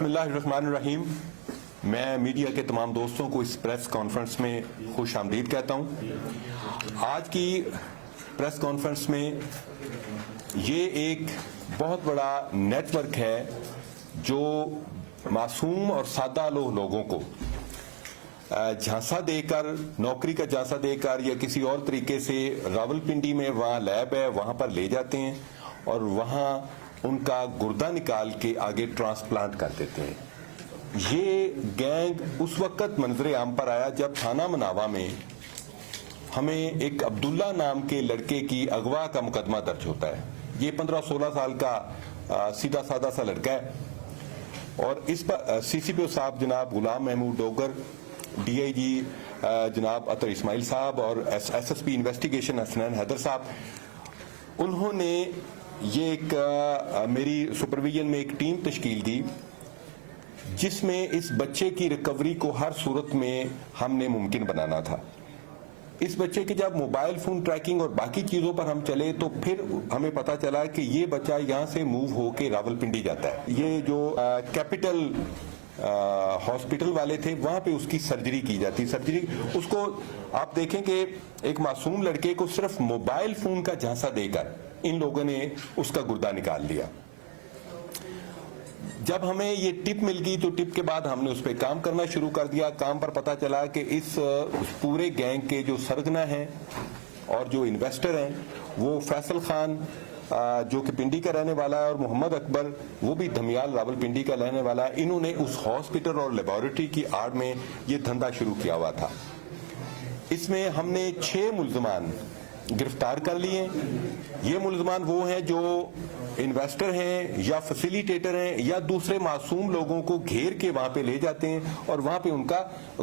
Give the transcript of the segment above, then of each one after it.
بسم اللہ الرحمن الرحیم. میں میڈیا کے تمام دوستوں کو اس پریس کانفرنس میں خوش آمدید کہتا ہوں. آج کی پریس کانفرنس میں یہ ایک بہت بڑا نیٹ ورک ہے جو معصوم اور سادہ لوگوں کو جھانسا دے کر، نوکری کا جھانسا دے کر یا کسی اور طریقے سے راولپنڈی میں وہاں لیب ہے وہاں پر لے جاتے ہیں اور وہاں ان کا گردہ نکال کے آگے ٹرانسپلانٹ کر دیتے ہیں. یہ گینگ اس وقت منظر عام پر آیا جب تھانہ مناوا میں ہمیں ایک عبداللہ نام کے لڑکے کی اغوا کا مقدمہ درج ہوتا ہے. یہ 15-16 سال کا سیدھا سادہ سا لڑکا ہے اور اس پر سی سی پی او صاحب جناب Ghulam Mahmood Dogar, D I G جناب اطہر اسماعیل صاحب اور S S P investigation Hasnain Haider صاحب، انہوں نے یہ ایک میری سپرویژن میں ایک ٹیم تشکیل دی جس میں اس بچے کی ریکوری کو ہر صورت میں ہم نے ممکن بنانا تھا. اس بچے کے جب موبائل فون ٹریکنگ اور باقی چیزوں پر ہم چلے تو پھر ہمیں پتا چلا کہ یہ بچہ یہاں سے موو ہو کے راولپنڈی جاتا ہے. یہ جو کیپٹل ہاسپٹل والے تھے وہاں پہ اس کی سرجری کی جاتی. سرجری اس کو آپ دیکھیں کہ ایک معصوم لڑکے کو صرف موبائل فون کا جھانسا دے کر ان لوگوں نے اس کا گردہ نکال لیا. جب ہمیں یہ ٹپ مل گئی تو ٹپ کے بعد ہم نے اس پہ کام کرنا شروع کر دیا. کام پر پتا چلا کہ اس پورے گینگ کے جو سرگنا ہیں اور جو انویسٹر ہیں وہ فیصل خان جو کہ پنڈی کا رہنے والا ہے اور محمد اکبر وہ بھی دھمیال راولپنڈی کا رہنے والا ہے. انہوں نے اس ہاسپٹل اور لیبارٹری کی آڑ میں یہ دھندا شروع کیا ہوا تھا. اس میں ہم نے 6 ملزمان گرفتار کر لیے. یہ ملزمان وہ ہیں جو انویسٹر ہیں یا فیسیلیٹیٹر ہیں یا دوسرے معصوم لوگوں کو گھیر کے وہاں پہ لے جاتے ہیں اور وہاں پہ ان کا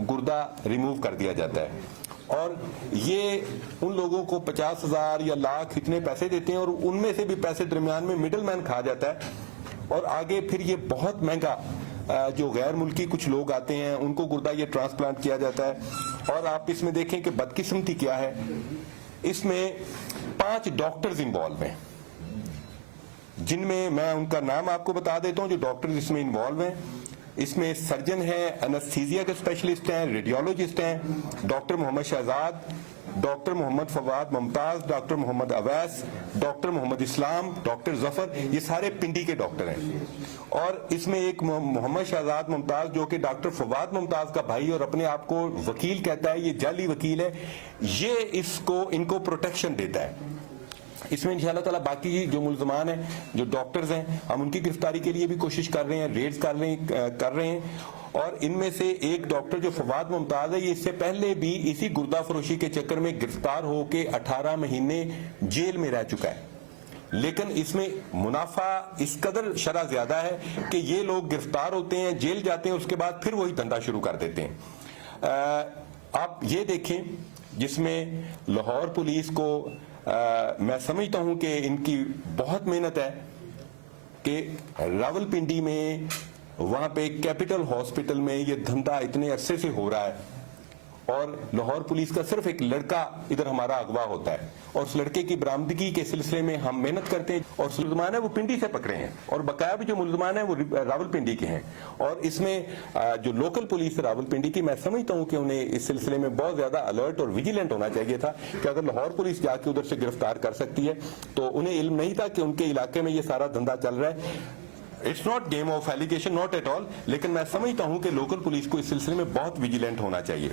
گردہ ریموو کر دیا جاتا ہے. اور یہ ان لوگوں کو 50,000 یا لاکھ اتنے پیسے دیتے ہیں اور ان میں سے بھی پیسے درمیان میں مڈل مین کھا جاتا ہے اور آگے پھر یہ بہت مہنگا جو غیر ملکی کچھ لوگ آتے ہیں ان کو گردہ یہ ٹرانسپلانٹ کیا جاتا ہے. اور آپ اس میں دیکھیں کہ بدقسمتی کیا ہے. اس میں 5 ڈاکٹرز انوالو ہیں جن میں ان کا نام آپ کو بتا دیتا ہوں جو ڈاکٹرز اس میں انوالو ہیں. اس میں سرجن ہیں، انستھیزیا کے اسپیشلسٹ ہیں، ریڈیولوجسٹ ہیں، ڈاکٹر محمد شہزاد، ڈاکٹر محمد فواد ممتاز، ڈاکٹر محمد اویس، ڈاکٹر محمد اسلام، ڈاکٹر ظفر، یہ سارے پنڈی کے ڈاکٹر ہیں. اور اس میں ایک محمد شہزاد ممتاز جو کہ ڈاکٹر فواد ممتاز کا بھائی اور اپنے آپ کو وکیل کہتا ہے، یہ جعلی وکیل ہے، یہ ان کو پروٹیکشن دیتا ہے. اس میں انشاءاللہ تعالیٰ باقی جو ملزمان ہیں جو ڈاکٹرز ہیں ہم ان کی گرفتاری کے لیے بھی کوشش کر رہے ہیں، ریڈز کر رہے ہیں. اور ان میں سے ایک ڈاکٹر جو فواد ممتاز ہے یہ اس سے پہلے بھی اسی گردہ فروشی کے چکر میں گرفتار ہو کے 18 مہینے جیل میں رہ چکا ہے. لیکن اس میں منافع اس قدر شرح زیادہ ہے کہ یہ لوگ گرفتار ہوتے ہیں، جیل جاتے ہیں، اس کے بعد پھر وہی دھندا شروع کر دیتے ہیں. آپ یہ دیکھیں جس میں لاہور پولیس کو میں سمجھتا ہوں کہ ان کی بہت محنت ہے کہ راولپنڈی میں وہاں پہ کیپٹل ہاسپٹل میں یہ دھندا اتنے عرصے سے ہو رہا ہے اور لاہور پولیس کا صرف ایک لڑکا ادھر ہمارا اغوا ہوتا ہے اور اس لڑکے کی برآمدگی کے سلسلے میں ہم محنت کرتے ہیں. اور ملزمان ہیں وہ پنڈی سے پکڑے ہیں اور بقایا بھی جو ملزمان ہیں وہ راولپنڈی کے ہیں. اور اس میں جو لوکل پولیس ہے راولپنڈی کی، میں سمجھتا ہوں کہ انہیں اس سلسلے میں بہت زیادہ الرٹ اور ویجیلنٹ ہونا چاہیے تھا کہ اگر لاہور پولیس جا کے ادھر سے گرفتار کر سکتی ہے تو انہیں علم نہیں تھا کہ ان کے علاقے میں یہ سارا دھندا چل رہا ہے. It's not game of allegation, not at all, لیکن میں سمجھتا ہوں کہ لوکل پولیس کو اس سلسلے میں بہت ویجیلنٹ ہونا چاہیے.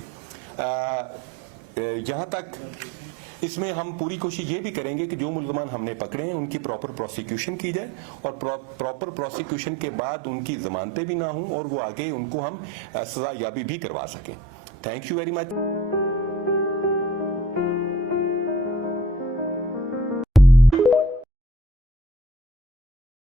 یہاں تک اس میں ہم پوری کوشش یہ بھی کریں گے کہ جو ملزمان ہم نے پکڑے ہیں ان کی پراپر پروسیکیوشن کی جائے اور پراپر پروسیکیوشن کے بعد ان کی ضمانتیں بھی نہ ہوں اور وہ آگے ان کو ہم سزا یابی بھی کروا سکیں. Thank you very much.